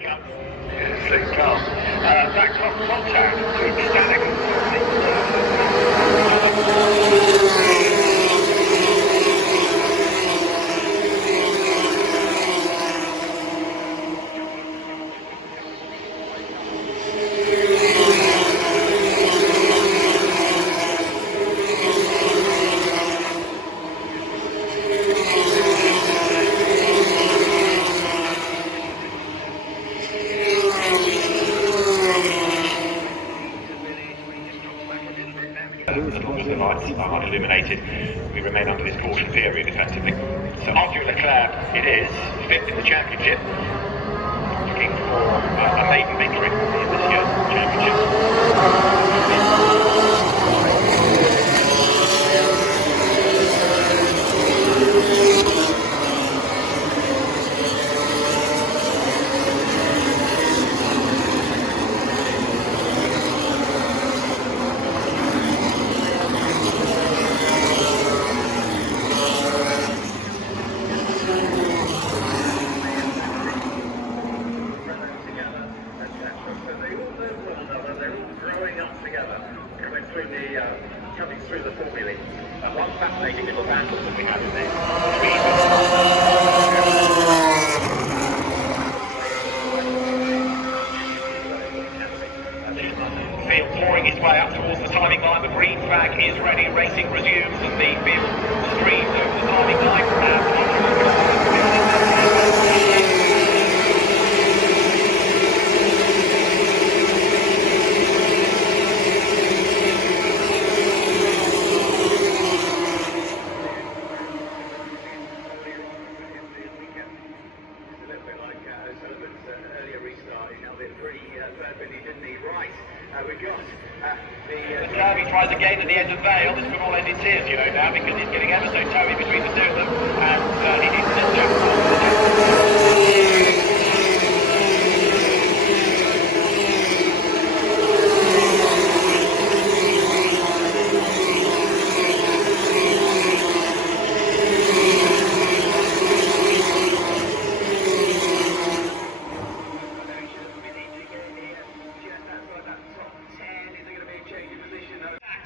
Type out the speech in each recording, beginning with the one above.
Slick car. That cross contact took static. The lights are illuminated. We remain under this caution period effectively. So after Leclerc, it is fifth in the championship, looking for a maiden victory in this year's championship. Coming through the formula. One fascinating little battle that we had in there. Field pouring its way up towards the timing line. The green flag is ready. Racing resumes and the field streams over the timing line. Abbey tries again at the end of Vale. This could all end in tears, you know, now, because he's getting ever so toey between the two of them, and he needs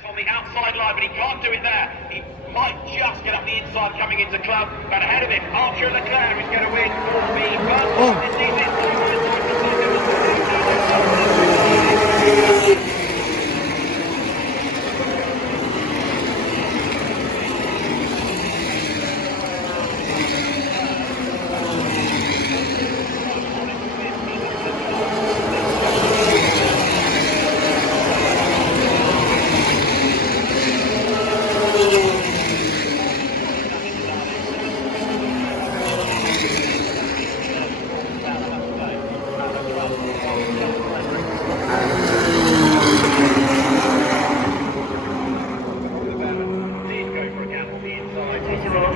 on the outside line, but he can't do it there. He might just get up the inside coming into club, but ahead of him, Archer Leclerc is going to win for the first time this season.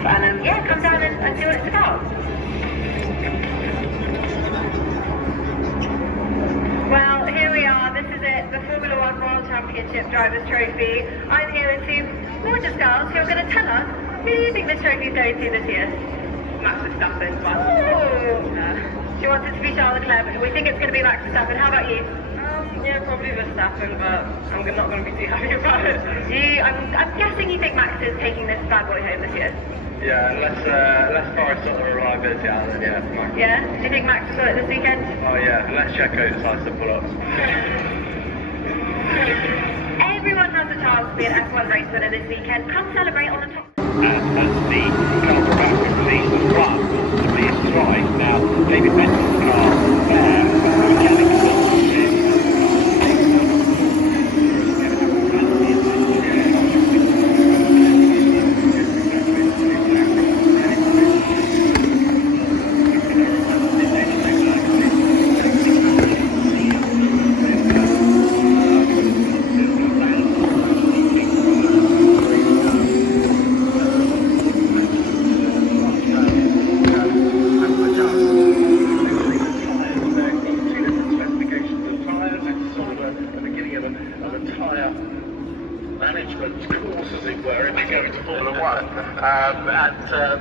And yeah, come down and see what it's about. Well, here we are. This is it, the Formula One World Championship Drivers' Trophy. I'm here with two gorgeous girls who are going to tell us who do you think this trophy is going to this year? Max Verstappen. She wants it to be Charles Leclerc, but we think it's going to be Max Verstappen. How about you? Yeah, probably Verstappen, but I'm not going to be too happy about it. I'm guessing you think Max is taking this bad boy home this year? Yeah, unless Forrest got the reliability out of it, yeah, Max. Yeah? Do you think Max will pull it this weekend? Oh yeah, unless Checo decides to pull up. Everyone has a chance to be an F1 race winner this weekend. Come celebrate on the top. And as the car back with the run, the rear strike, now David Vettel's car there, mechanical.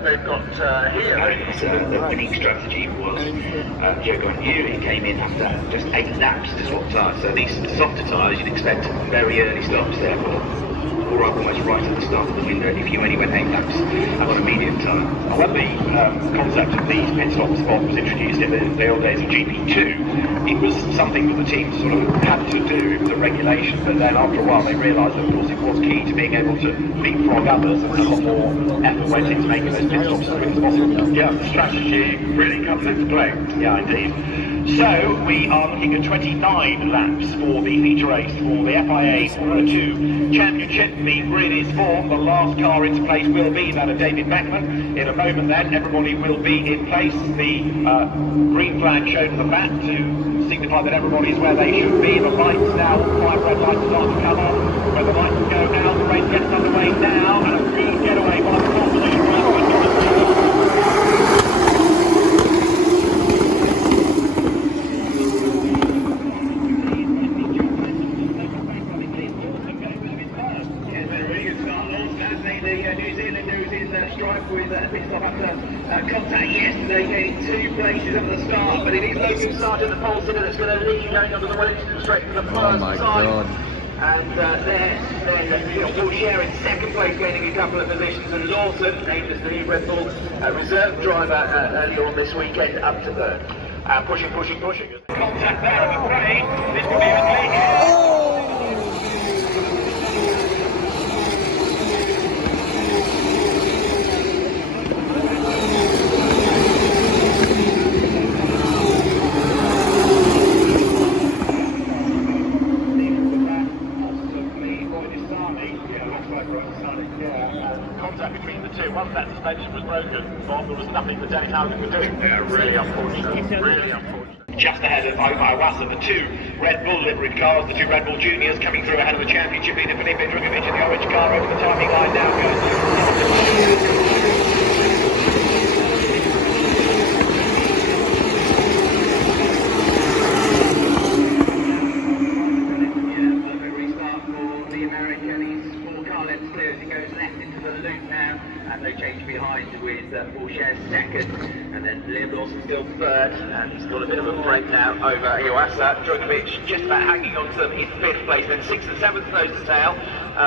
They've got here. The winning strategy was Checo and Hamilton came in after just 8 laps to swap tyres. So these softer tyres you'd expect very early stops, therefore, or almost right at the start of the window if you only went 8 laps on a medium tyre. When the concept of these pit stop spot was introduced in the old days of GP2, it was something that the teams sort of had to do. It was a regulation, but then after a while they realised that of course it was key to being able to leapfrog others, and a lot more effort went into making those pit stops as quick as possible. Yeah, the strategy really comes into play. Yeah, indeed. So we are looking at 29 laps for the feature race for the FIA Formula 2 Championship. The grid is formed. The last car into place will be that of David Beckman. In a moment then, everybody will be in place. The green flag shown to the back to signify that everybody is where they should be. The lights now, 5 red lights start to come on. When the lights go out, the race gets underway now, and a good getaway by the top position. Contact yesterday, getting 2 places at the start, but it is Logan Sargeant, the pole sitter, that's going to lead going onto the Williams straight to the first Oh my God. And then Porsche in second place, gaining a couple of positions, and Lawson, named as the Red Bull reserve driver earlier on this weekend, up to third. Pushing. Contact there, I'm afraid. This could be ugly. Contact between the two. Once that suspension was broken, Bob, there was nothing that Dennis Hauger could do. Yeah, really unfortunate. Really unfortunate. Just ahead of Iwasa, the 2 Red Bull liveried cars, the 2 Red Bull juniors coming through ahead of the championship leader Felipe Drugovich in the orange car over the timing line now. No change behind with Porsche second, and then Liam Lawson still third, and he's got a bit of a break now over Iwasa. Drugovich just about hanging on to them in 5th place, then 6th and 7th nose to tail.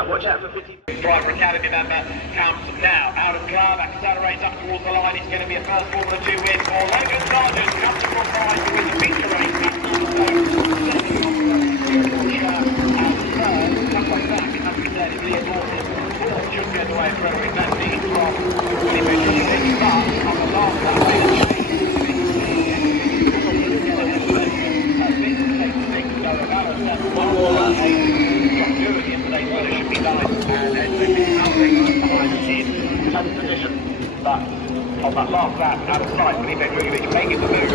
Watch out for 50. Driver Academy member comes now out of car, accelerates up towards the line. It's going to be a first Formula 2 win for Logan Sargeant. Comes from behind to win the feature race. Halfway back, as we said, it's Liam Lawson. Just get away from exactly from Felipe Drugovich, but on the last lap, one more lap. Yesterday's weather should be nice, and there's nothing behind in 10th position. But on that last lap, out of sight, Felipe Drugovich making the move.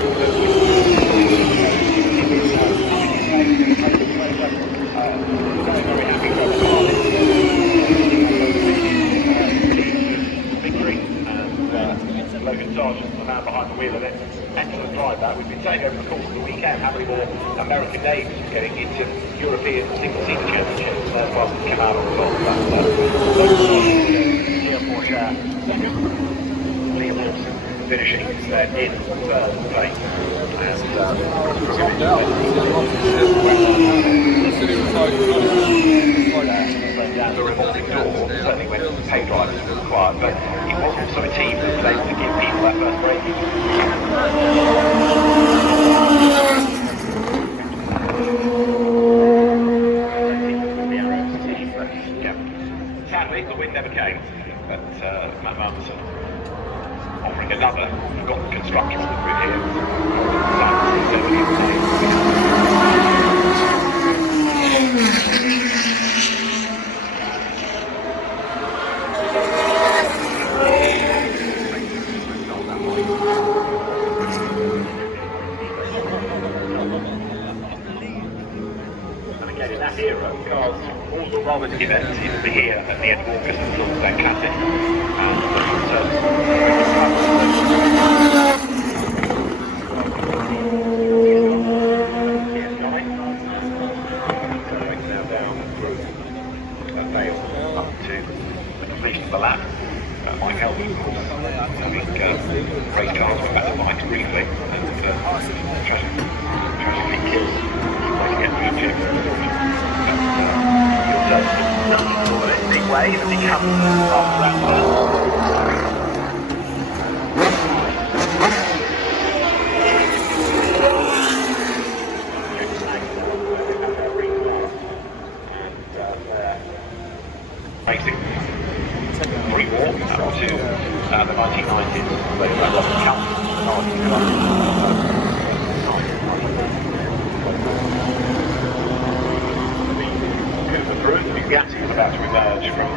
Very, very happy for the victory, and Logan Sargeant, the man behind the wheel of it. Excellent drive that. We've been saying over the course of the weekend how many more American names getting into European single-seater championships. Well, came out on the top. Logan Sargeant, Gia Porsche second, Liam Lawson finishing in 3rd place. The revolving door, certainly when pay drivers were required, but it was also a team that was able to give people that first braking. Sadly, the win never came, but Matt Martinson offering another forgotten constructor on the grid here. And again, in that era, cars all the rather events seem to be here at the end of August until that classic. Vale up to the completion of the lap. Mike Helmut, of course, having race cars, went back to Mike's briefly, and of Grandstand. Racing pre-war up to the 1990s, but that doesn't count. The Bugatti is about to emerge from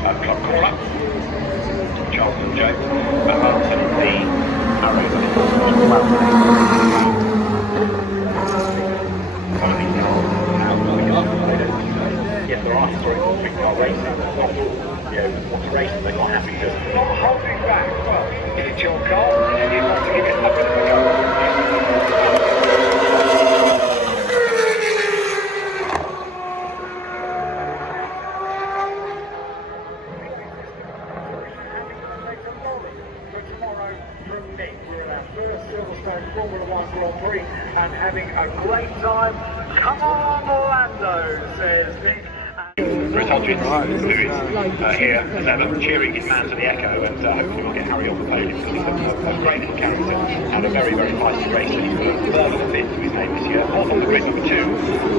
Club Corner. Charles and Zhou, Hamilton and the Yes, there are historical big car races. Want to race, they're not happy to not holding back. Well, if it's your car, and you want to give it a bit of a go. Formula One Grand Prix and having a great time. Come on, Orlando, says Mick. Sargeant, who is here as ever, cheering his man to the echo, and hopefully we'll get Ariel on the podium because he's a great little character and a very, very feisty racer. He's put third and fifth to his name this year. Off on the grid number 2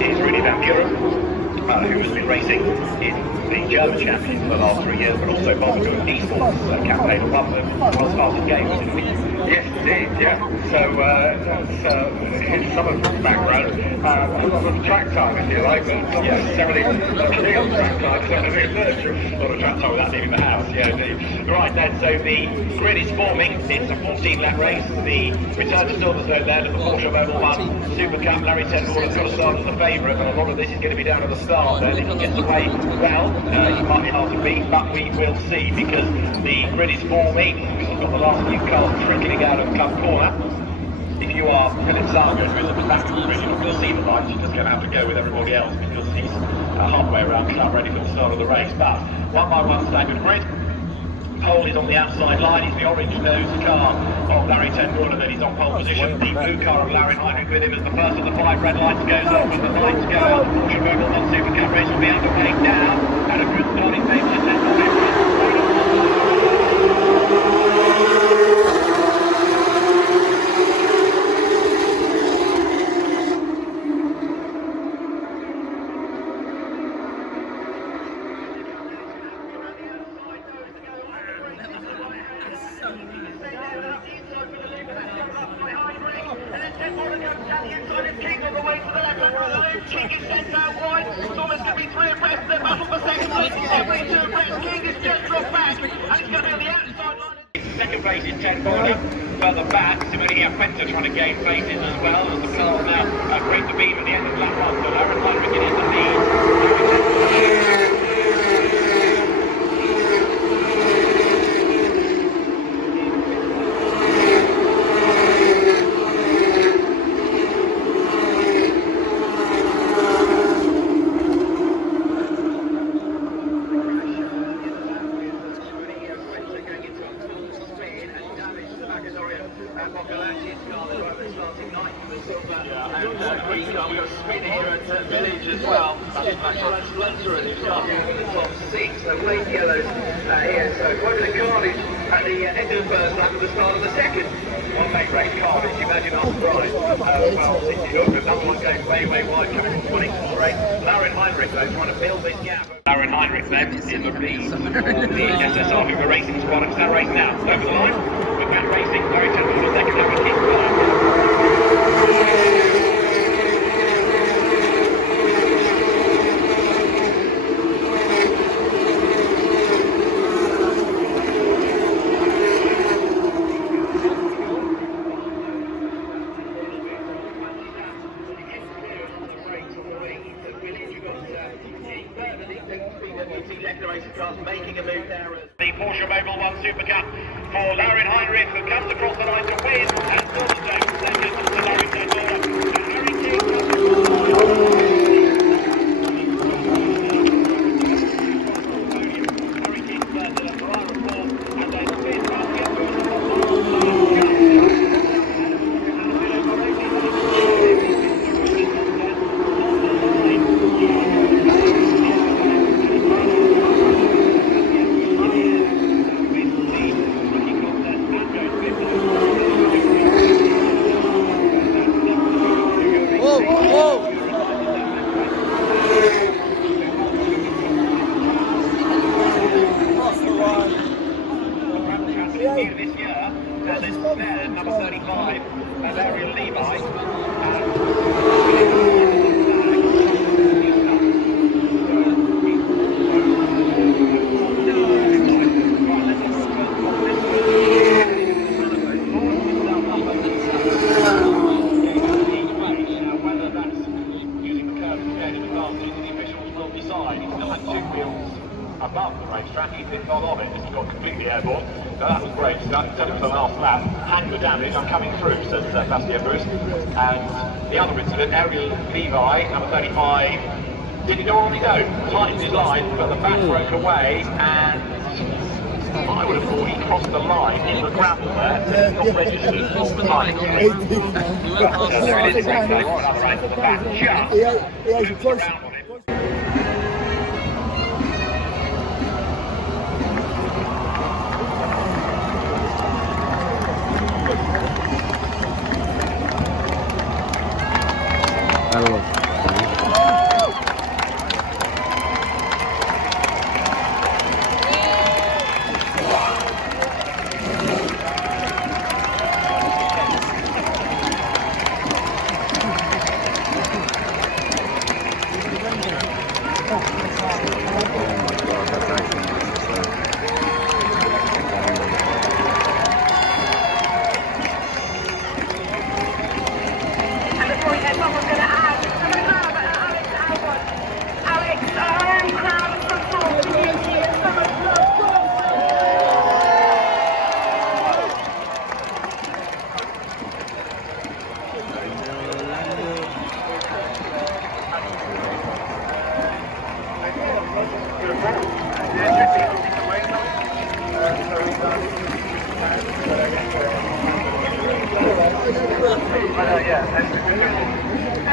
is Rudy Van who has been racing in the German championship for the last 3 years, but also part of the esports campaign above the World Starting Games, isn't he? Yes, indeed, yeah. So that's his some of his background, a lot of track time, if you like, but not necessarily real track time, so a lot of track time without leaving the house, yeah, indeed. Right then, so the grid is forming. It's a 14-lap race. The return to Silverstone there to the Porsche Mobile 1 Super Cup. Larry Tendall has got to start as the favourite, but a lot of this is going to be down at the start. If he gets away well, he might be hard to beat, but we will see because the grid is forming. We've got the last few cars trickling out of Club Corner. If you are Philip Sargeant, who is at the back of the grid, you're not going to see the lights. You're just going to have to go with everybody else because he's halfway around Club ready for the start of the race. But one by one standard grid. Pole is on the outside line. He's the orange-nosed car of Larry Tendall, and then he's on pole position. The blue car of Larry Heinrich with him as the first of the 5 red lights goes off. When the lights go out, the Porsche Mobile 1 Super Cup race will be underway now. And a good starting phase to Tendall. Second place is 10 Border, further back, Simone Apenta trying to gain places as well as the cars now break the beam at the end of lap 1, so Larry Heinrich in the lead. In the lead of the SSR Hauger Racing Squad. It's that race now. Over the line. With Van Racing, Larry Tendall in second over Keith making a move there. The Porsche Mobile 1 Super Cup for Larry Heinrich, who comes across the line to win, and Silverstone second to Larry Tendall. airborne. So that was great. That said it was the last lap. Handle the damage, I'm coming through, says Bastien Bruce. And the other incident, Ariel Levi, number 35, didn't know on his own. Tightened his line, but the back broke away, and I would have thought he crossed the line in the grapple there, not registered for the time. There it is, exactly. Another angle at the back, just around on it.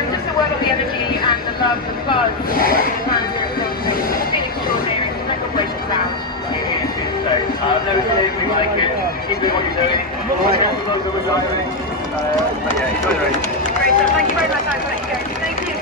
Just a word on the energy and the love, the buzz. It's been extraordinary. It's like a way to sound. I've never seen anything like it. Keep doing what you're doing. But yeah, enjoy the race. Great stuff. Thank you very much. I'll let you go. Thank you.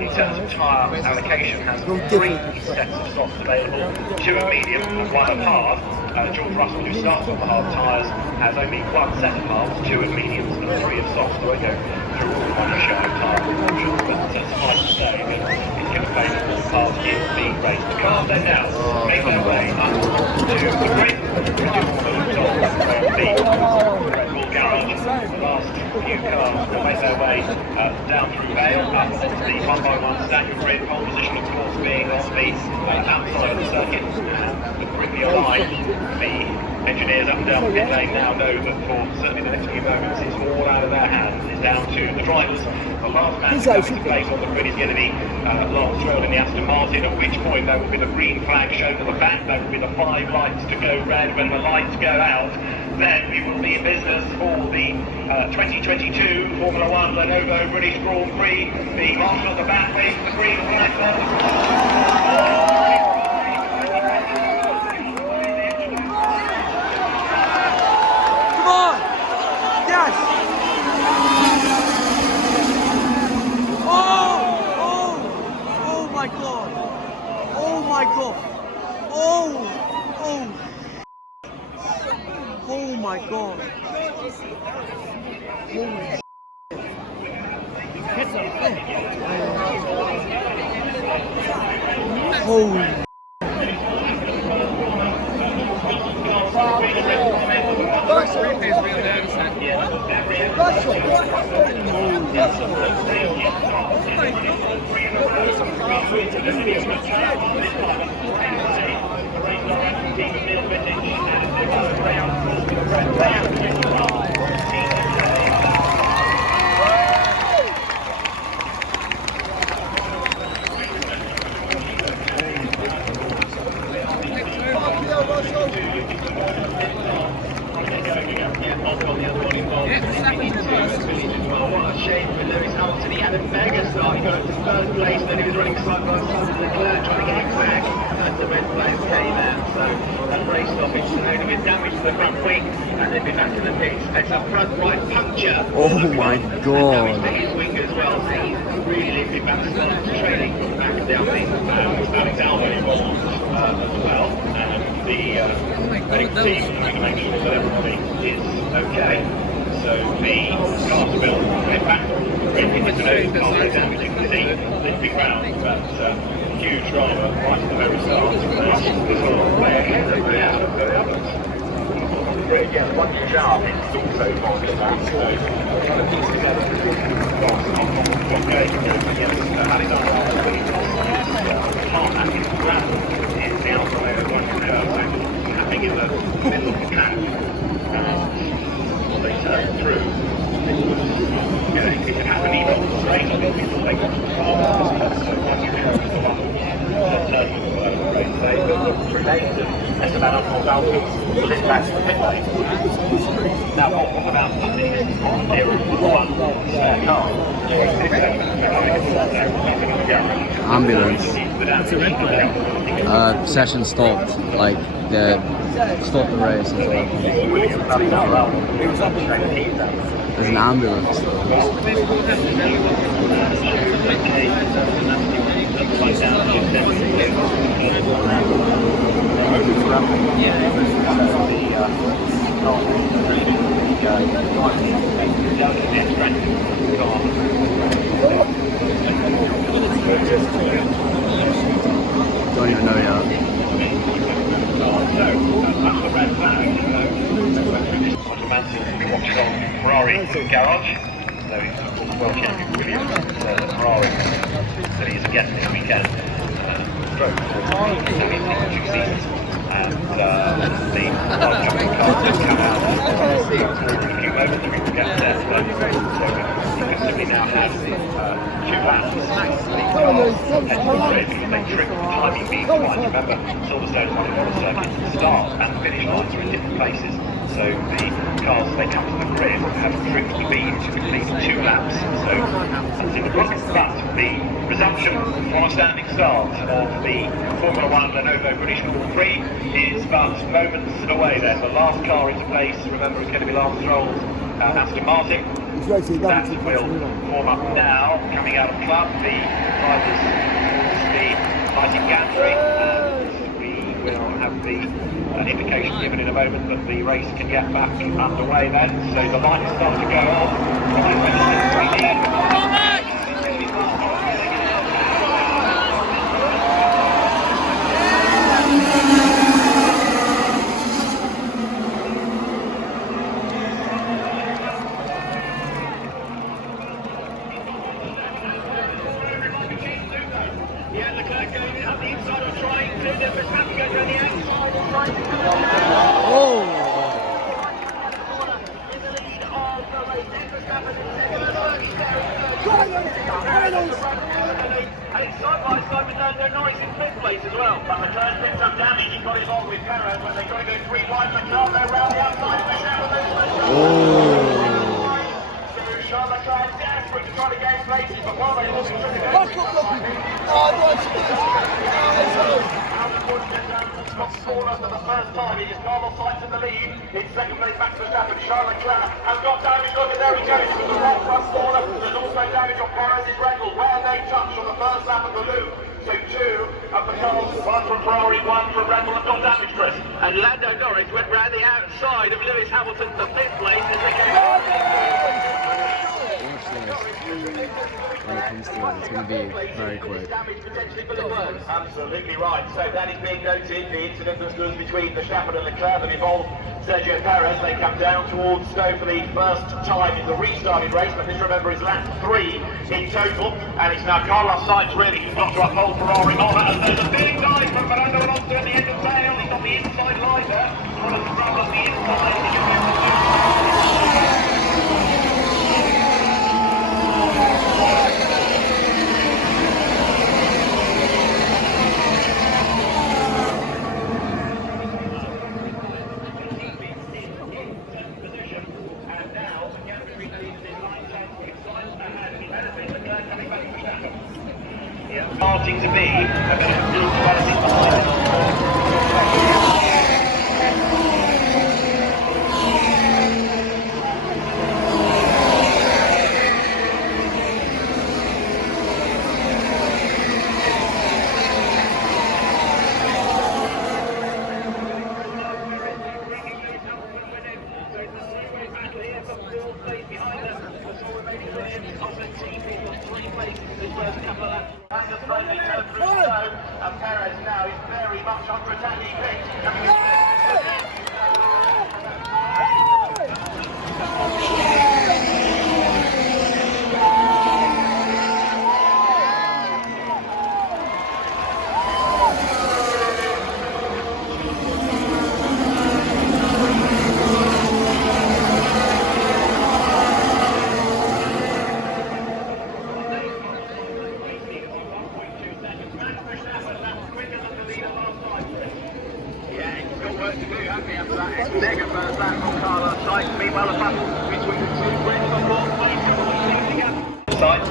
in terms of tyre allocation, has 3 sets of softs available, 2 of medium and 1 of hard. George Russell, who starts on the hard tyres, has only 1 set of hards, 2 of mediums and 3 of softs. So I won't go through all the show tyre proportions, but suffice to say that it's going to play an important part in the race. The cars then now make their way up to the grid, which is the Red Bull garage. The last few cars will make their way down through Vale, up onto the 1x1 staggered grid, pole position of course being on the outside of the circuit, and quickly aligned. The engineers up and down the pit lane now know that for certainly the next few moments it's all out of their hands. It's down to the drivers. The last man to come into place on the grid is going to be Lance Stroll in the Aston Martin, at which point there will be the green flag shown at the back. There will be the 5 lights to go red. When the lights go out, then we will be in business for the 2022 Formula 1 Lenovo British Grand Prix. The marshal at the back waves the green flag. Oh my god. Holy. What a shame for Lewis Hamilton. He had a mega start. He got up to first place, then he was running side by side with Leclerc, trying to get him back, and the red flags came out. So that race stoppage loaded with damage to the front wing, and then be back to the pits. It's a front right puncture. Oh my god. Damage to his wing as well. So he's really limping back to start trailing back down the Alex Albon involved as well. The medical team is going to make sure that everybody is okay. So the cars will get back. It's an open car damage. You can see limping round, but huge driver right at the very start. This will play ahead of the others. Yeah, one job is also on the back, so kind of piece together. Is the outside of one curve, so happening in the middle of the track. They turn through. It can happen even on the straight. I think people take off the car. So one curve is the one turning the race. They will remain to Esteban Ocon pull it back to the pit lane. Now, what about the nearer one spare car? Ambulance. Session stopped. Like they stopped the race until there's an ambulance. Don't even know yet. Watched on Ferrari garage, so he's of course world champion Williams Ferrari, that he's a guest this weekend. Drove for 2 seasons, and the world champion car has come out a few moments we will get there, so you can simply now have 2 laps. The cars head to the grid because they trick the timing being right. Remember, Silverstone's one of the circuits, the start and the finish lines are in different places. So the cars, as they come to the grid, have tricked the beam to complete 2 laps. So that's in the book. But the resumption from a standing start of the Formula 1 Lenovo British Grand Prix is but moments away then. The last car into place, remember, it's going to be Lance Stroll's Aston Martin. That will warm up now, coming out of club. The drivers the lighting gantry, and we will have the indication given in a moment that the race can get back underway then. So the lights start to go on. Yeah, Leclerc going up the inside of trying to, then Verstappen goes around the outside and trying to come in the lead of the race. Then Verstappen in second, and it's side by side with Lando Norris in fifth place as well. But Leclerc picked up damage. He got involved with Perez when they got to go 3 wide. Leclerc they're around the outside. Charles Leclerc desperate to try to gain places, but while they look at smaller for the first time. He is Carlos Sainz in the lead. In second place, Max Verstappen. Charles Leclerc has got damage. Look, there he goes. With the right front corner. There's also damage on Perez's Vettel, where they touched on the first lap of the loop. So 2 of the cars, 1 from Ferrari, 1 from Red Bull have got damage, Chris. And Lando Norris went round the outside of Lewis Hamilton to 5th place as they came It's going to be very quick. Absolutely right. So that is being noted. The incident that was between Verstappen and Leclerc that involved Sergio Perez. They come down towards Zhou for the first time in the restarted race. But this, remember, is lap 3 in total. And it's now Carlos Sainz really who's got to uphold Ferrari on that. And there's a big dive from Fernando Alonso at the end of Vale. He's on the inside line there. One of the grab on the inside. Starting to be a bit of developing behind it. And Perez now is very much under attack.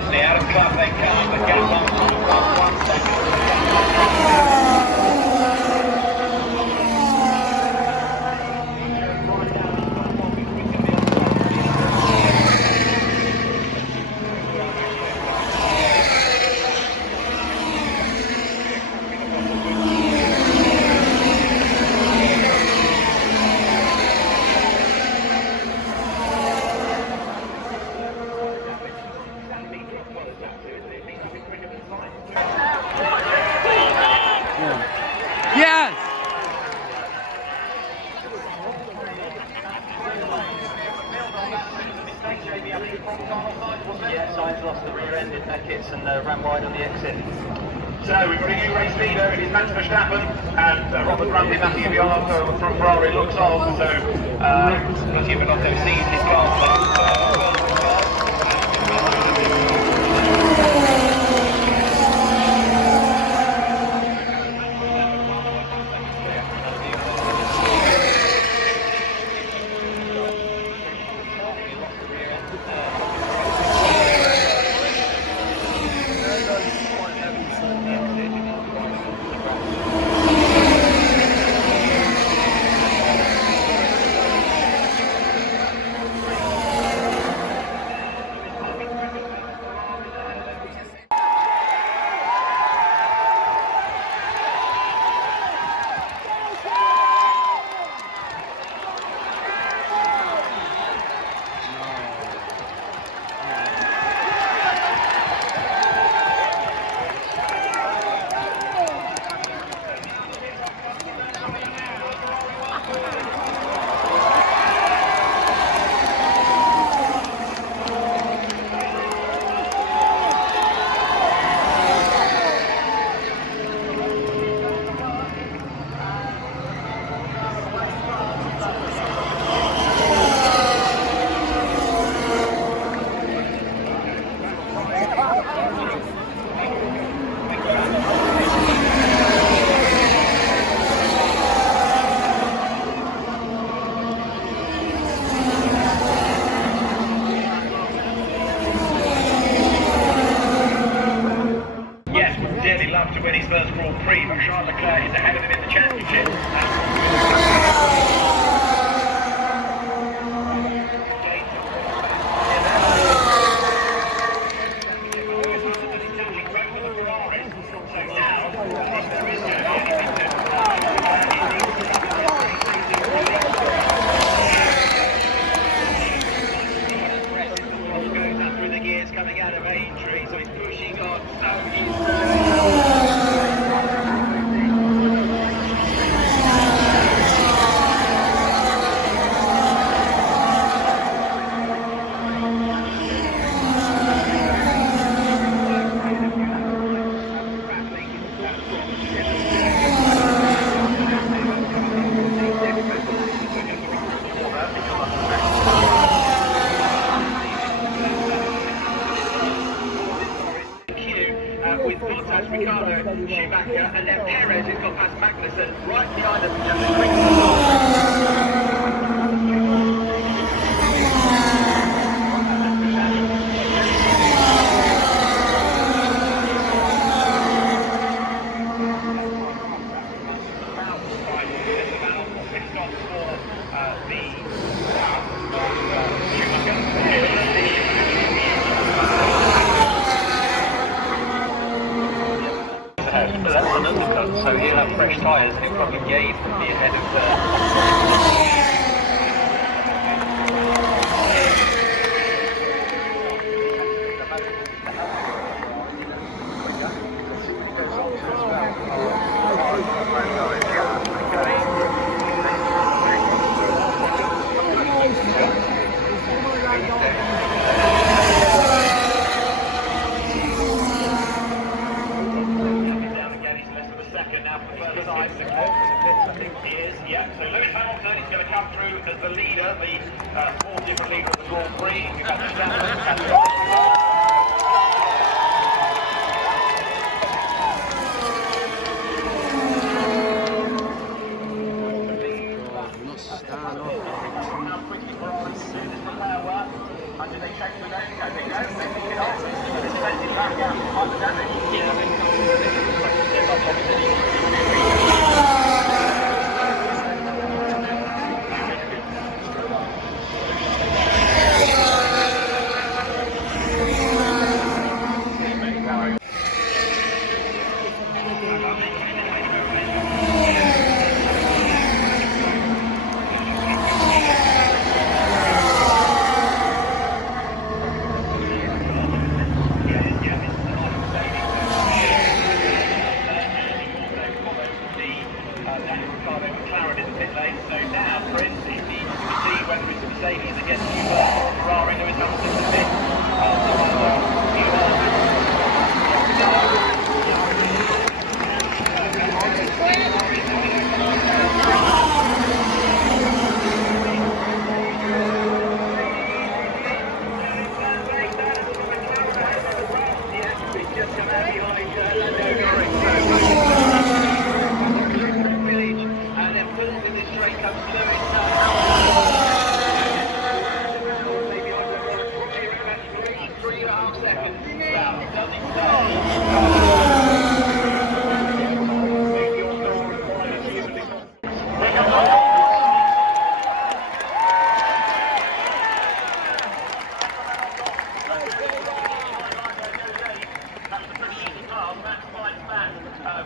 Stay out of club, they come, but get 1 second. Yes! Yeah, Sainz lost the rear end in Beckett's and ran wide on the exit. So we've got a new race leader, it is Max Verstappen, and Robert Grundy, Matthew Bianco from Ferrari looks on, so Matthew Bianco sees his car. Hamilton right behind us, just a quick so he'll have fresh tyres and he'll probably gauge from the ahead of So Lewis Hamilton is going to come through as the leader, the four different leaders of the Grand Prix. We've got Ferrari, Lewis Hamilton to Mick. And then pulling in this straight comes Lewis.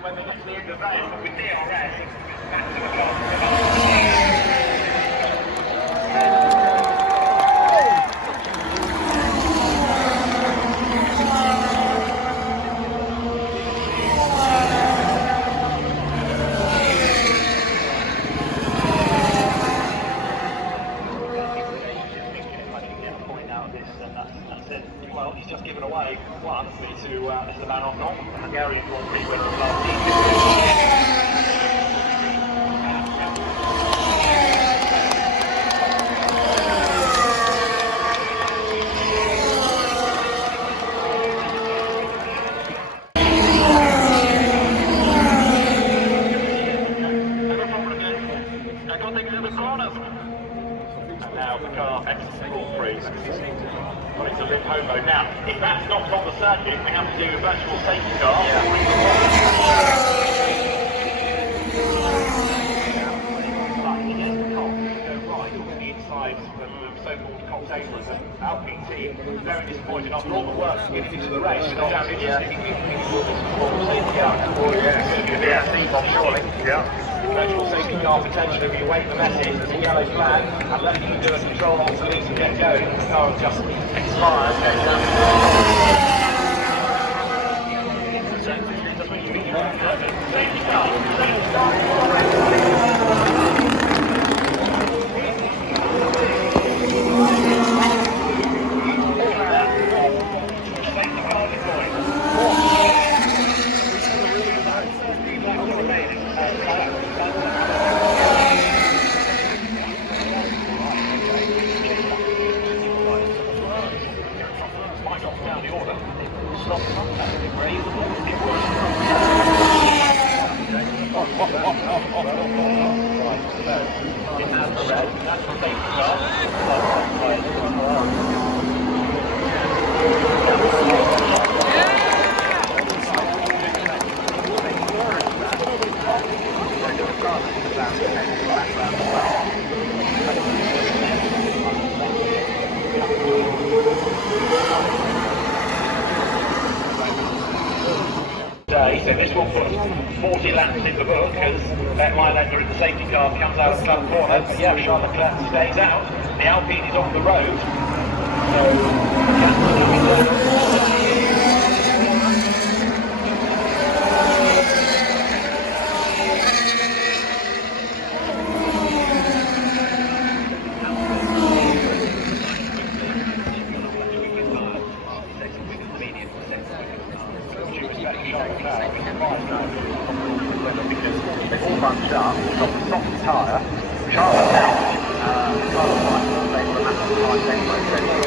When they get to the end of Vale, but with DRS, back to the car. Well, he's just given away one to Esteban Ocon, the Hungarian Grand Prix winner of last season. Now the car exits the Grand Prix. Got it to Lim Hobo. Now, if that's not on the circuit, we have to do a virtual safety car. But if he gets the Cox, go right on the inside of the so-called Cox Aprons, and Alpine team very disappointed after all the work getting into the race with the damage. Safety car. Oh yeah, Steve, surely. Yeah. Virtual safety car potentially, if you wait the message, there's a yellow flag, and let you do a control alt delete and get going. The car has just expired. Safety car, safety car. Down the order. So this will put 40 laps in the book as Mailander in the safety car comes out of the club corner. But yeah, Charles Leclerc stays out. The Alpine is on the road. They've all bunched up, got the top tyre. Charles out. Carlos Sainz will stay for a massive time anyway.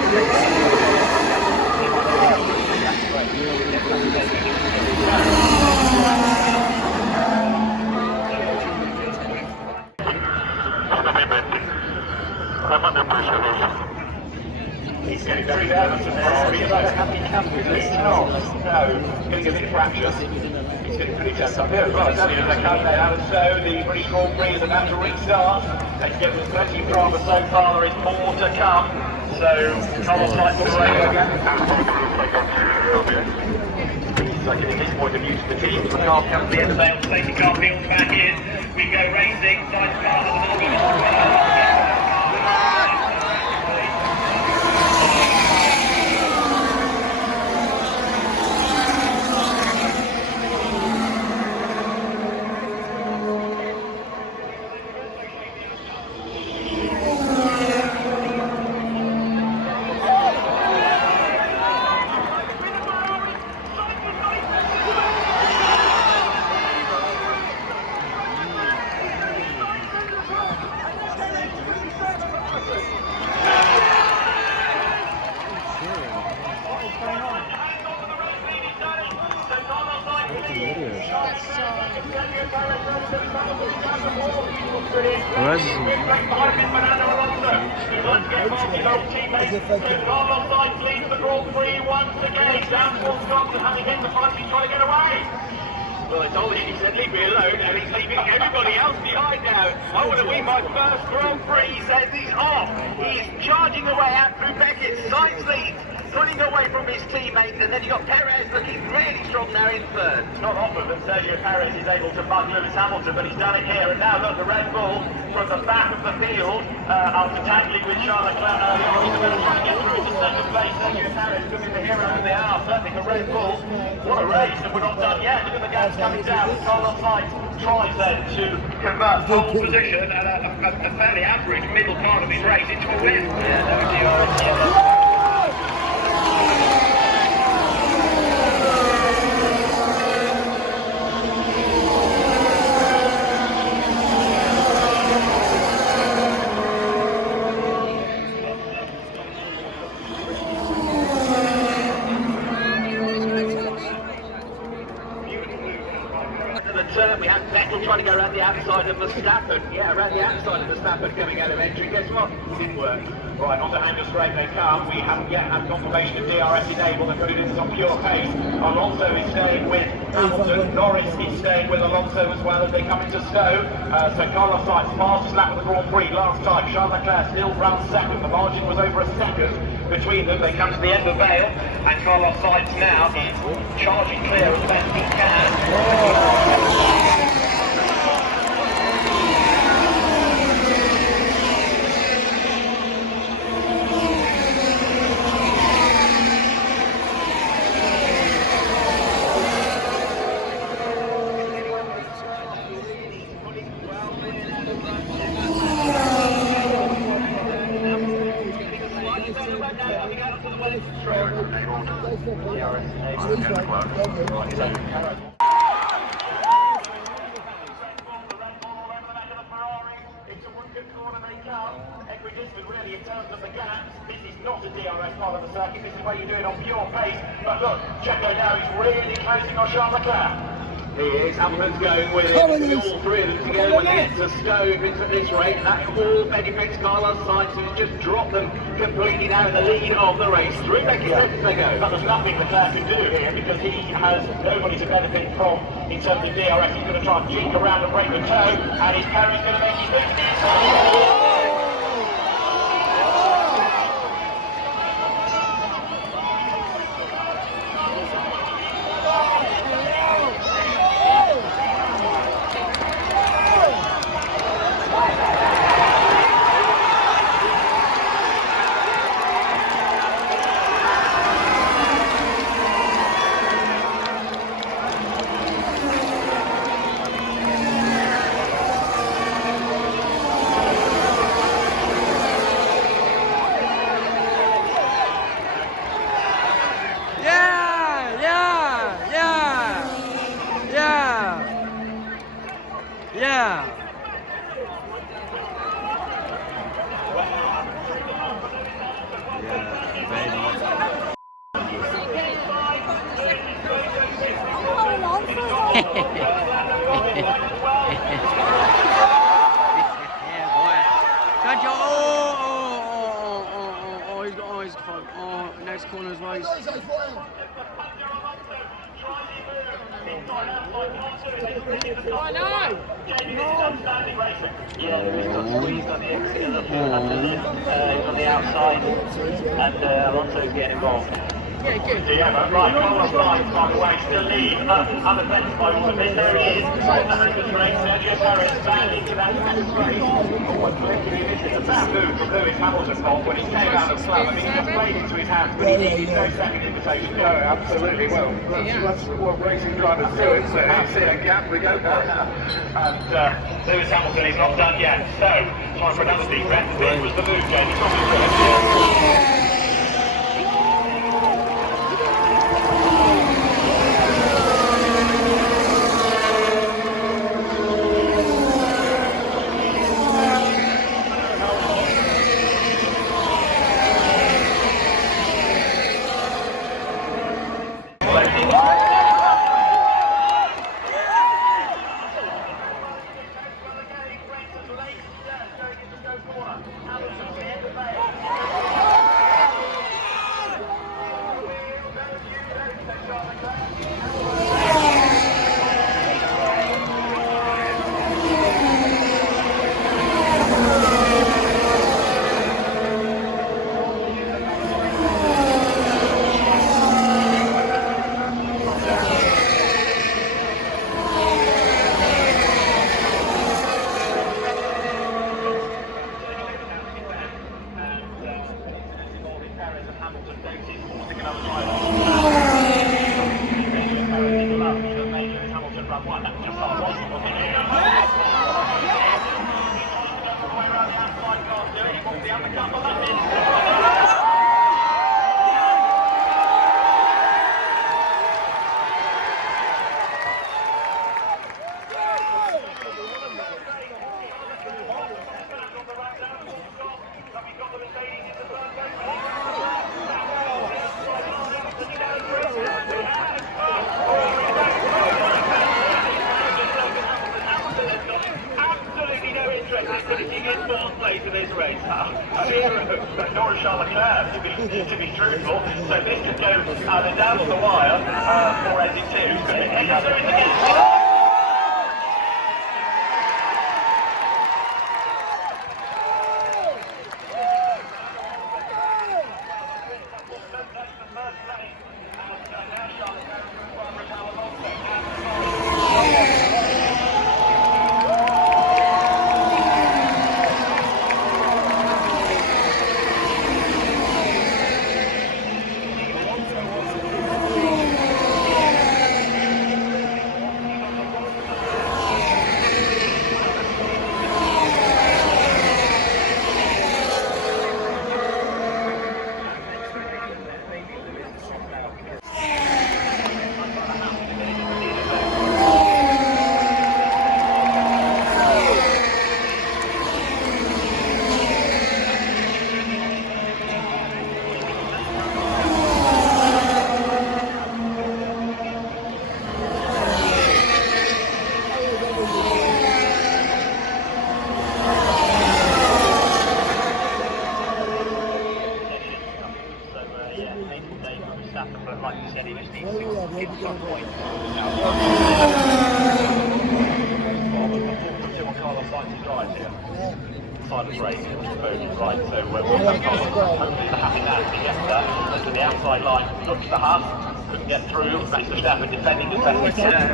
He's getting very nervous at Ferrari. He's like happy camp with this. No, getting a bit fractious. He's getting pretty tense up here as well. It's only as they come now, and so the British Grand Prix is about to restart. They can get with plenty of drama so far. There is more to come. So Carlos Sainz on the radio again. So giving his point of view to the team. The car comes to the end of the Vale. Safety car peels back in. We go racing. Sainz car has an organ. Carlos Sainz leads the Grand Prix once again. Down towards Scott and having hit the fight, he's trying to get away. Well, I told him, he said, leave me alone, and he's leaving everybody else behind now. I want to win my first Grand Prix, he says he's off. He's charging away out through Beckett. Sainz leads, pulling away from his teammate, and then you got Perez looking really strong now in third. It's not often that Sergio Perez is able to bug Lewis Hamilton, but he's done it here, and now look, the Red Bull from the back of the field, after tangling with Charles Leclerc earlier on, he's going to try and get through to second place. Sergio Perez could be the hero of the hour, certainly for Red Bull. What a race, and we're not done yet. Look at the gas coming down. Carlos Sainz tries then to convert pole position and a fairly average middle part of his race into a win. Yeah, we had Vettel trying to go around the outside of Verstappen. Yeah, around the outside of Verstappen coming out of entry. Guess what? It didn't work. Right, onto Hauger straight they come. We haven't yet had confirmation of DRS enabled. They're putting this on pure pace. Alonso is staying with Hamilton. Norris is staying with Alonso as well as they come into Zhou. So Carlos Sainz, fastest lap of the Grand Prix last time. Charles Leclerc still runs second. The margin was over a second between them. They come to the end of Vale, and Carlos Sainz now is charging clear as best he can. Really, in terms of the gaps, this is not a DRS part of the circuit, this is where you do it on pure pace. But look, Checo now is really closing on Charles Leclerc. He is, Hamilton's going with it, all three of them together when they get to Zhou into this race. That all benefits Carlos Sainz, who's just dropped them completely now in the lead of the race. 3 seconds they go. But there's nothing Leclerc can do here because he has nobody to benefit from in terms of DRS. He's going to try and jink around and break the toe, and his Perez going to make his move. Yeah, boy. Sancho, he's got eyes. Oh, next corner as well. Oh no! Yeah, he's got squeezed on the exit a little bit on the outside, and Alonso's getting involved. Yeah, good. Yeah, but right, Carlos Sainz, by the way, still lead, unaffected by all of this. There he is, on the Hager's race, Sergio Perez, banding to that Hager's race. Oh, it's a bad move from Lewis Hamilton's fault when he came out of club. I mean, he just played into his hands, but he needed no second invitation. No, absolutely. Well, that's what racing drivers do. It's a house in a gap, we go there. And Lewis Hamilton is not done yet, so time for another deep breath. This was the move, James. It's not nor Charles Leclerc, to be truthful. So this could go down on the wire for ending two.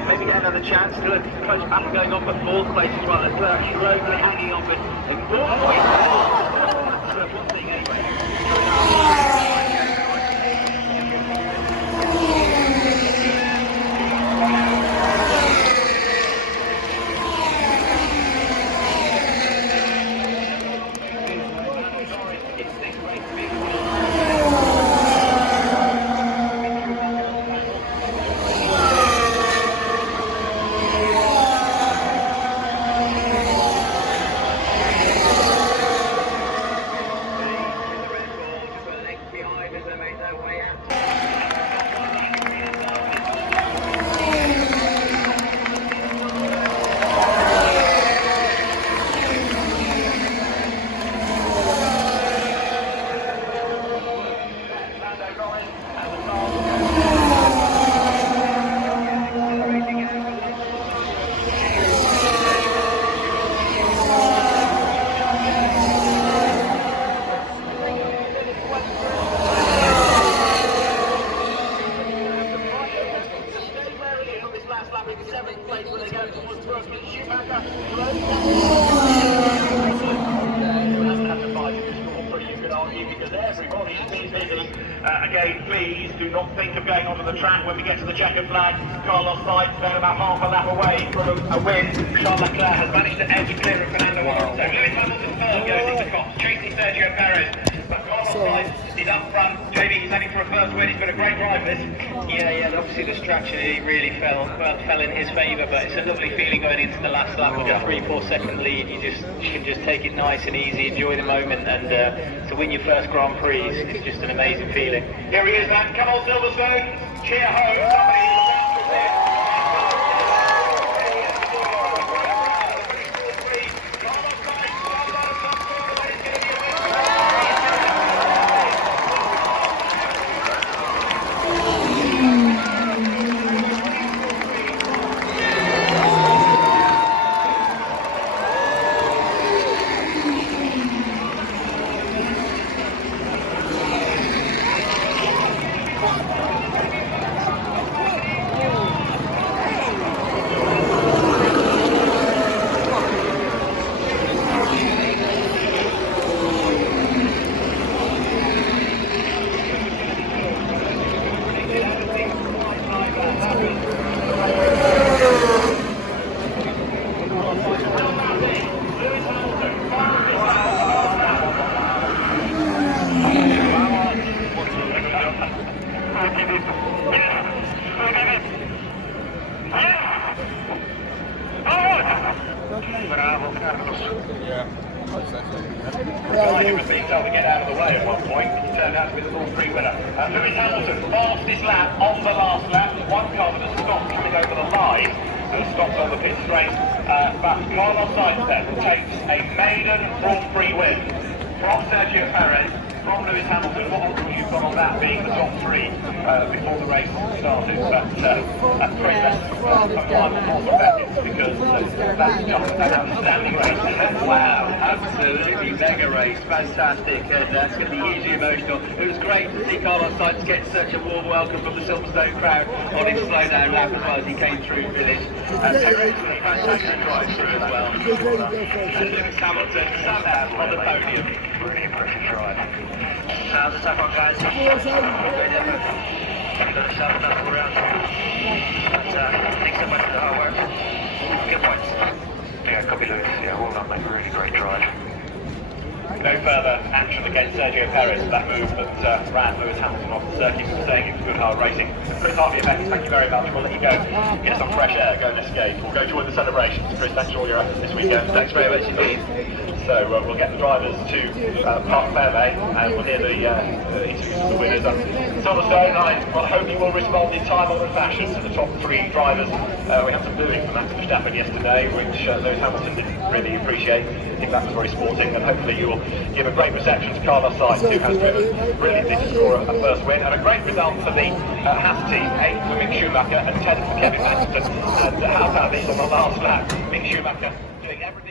Maybe get another chance. Look, close battle going on for fourth place as well. Leclerc slowly hanging on, but in fourth place. That's one thing anyway. Again, please do not think of going onto the track when we get to the checkered flag. Carlos Sainz, then about half a lap away from a win. Charles Leclerc has managed to edge clear of Fernando Alonso. Lewis Hamilton third goes into Cops, chasing Sergio Perez. But Carlos Sainz is up front. JB, he's heading for a first win. He's got a great drive this. Yeah, obviously the strategy really fell in his favour, but it's a lovely feeling going into the last lap with a 3-4 second lead. You can just take it nice and easy, enjoy the moment, and to win your first Grand Prix is just an amazing feeling. Here he is, man. Come on, Silverstone. Cheer ho. Somebody is about to win. He was being told to get out of the way at one point. He turned out to be the Grand Prix winner. Lewis Hamilton, fastest lap on the last lap. One car that has stopped coming over the line. Stopped on the pit straight. But Carlos Sainz then takes a maiden Grand Prix win from Sergio Perez, from Lewis Hamilton. What odds would you got on that being the top three before the race started? But that's pretty much a final more for Beckett because that's just an outstanding race. Wow, absolutely mega race, fantastic, and that's going to be hugely emotional. It was great to see Carlos Sainz get such a warm welcome from the Silverstone crowd on his slowdown lap as well as he came through finish. And fantastic drive through as well. And Lewis Hamilton somehow on the podium. Really impressive drive. How's the stuff on, guys? Good effort. You've got yourself another round. But thanks so much for the hard work. Good points. Yeah, copy Lewis. Yeah, well done, mate. Really great drive. No further action against Sergio Perez. That move that ran Lewis Hamilton off the circuit. We were saying it was good hard racing. Chris Harvey, thank you very much. We'll let you go get some fresh air, go and escape. We'll go join the celebrations. Chris, thanks for all your efforts this weekend. Thanks very much indeed. So we'll get the drivers to Park Fairway and we'll hear the interviews of the winners. Silverstone, I hope you will respond in time-honoured fashion to the top three drivers. We had some booing from Max Verstappen yesterday, which Lewis Hamilton didn't really appreciate. I think that was very sporting, and hopefully you will give a great reception to Carlos Sainz, who has driven brilliantly to score a first win, and a great result for the Haas team, 8th for Mick Schumacher and 10th for Kevin Magnussen. And how about this on the last lap? Mick Schumacher doing everything.